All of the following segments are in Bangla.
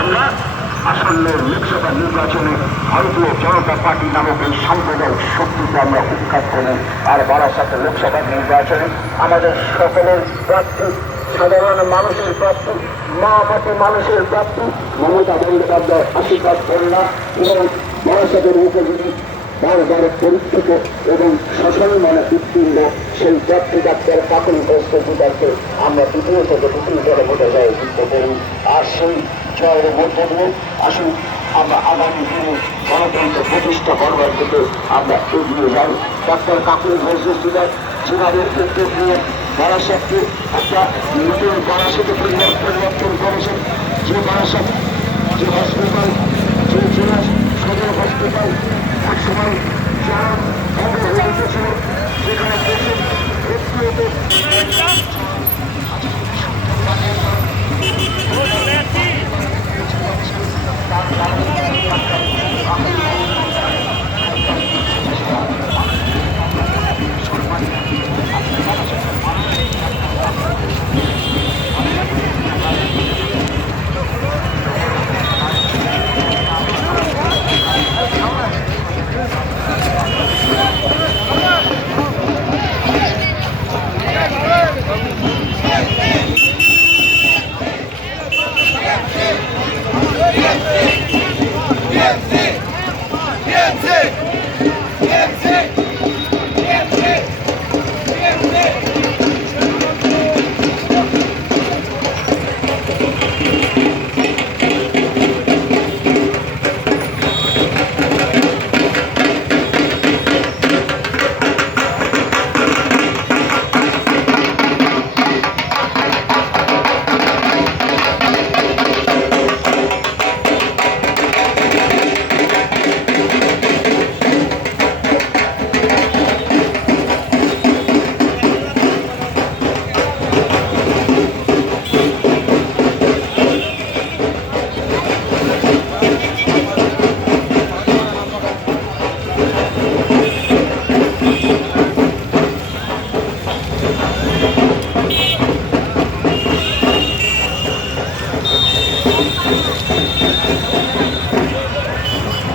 আমরা আসন্ন লোকসভা নির্বাচনে ভারতীয় জনতা পার্টি নামক এই সাম্প্রদায়িক শক্তিকে আমরা উৎখাত করব। আর বারাসাতে লোকসভা নির্বাচনে আমাদের সকলের প্রার্থী সাধারণ মানুষের প্রাপ্তি, মা মানুষের প্রাপ্তি, মমতা বন্দ্যোপাধ্যায় আশীর্বাদ কন্যা এবং বারাসাতের উপযোগী বারবার পরীক্ষিত এবং সসম্মানে উত্তীর্ণ সেই ডাক্তার কাকুল প্রস্তুতিদারকে আমরা তৃতীয় থেকে তৃতীয় দলে ভোটে জয় যুক্ত করি আর সেই জয়ের মধ্য দিয়ে আসুন, আমরা আগামী দিনে গণতন্ত্র প্রতিষ্ঠা করবার দিকে আমরা এগিয়ে যাই। ডাক্তার কাকুল প্রস্তুতিদার যেভাবে উদ্যোগ নিয়ে বারাসাতকে একটা নতুন বারাসাতে পরিবর্তন করেছেন। যে বারাসাত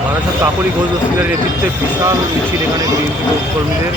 বারাসাত কাপড়ি ঘোষ দস্তিদার নেতৃত্বে বিশাল মিছিল এখানে বিএনপি কর্মীদের।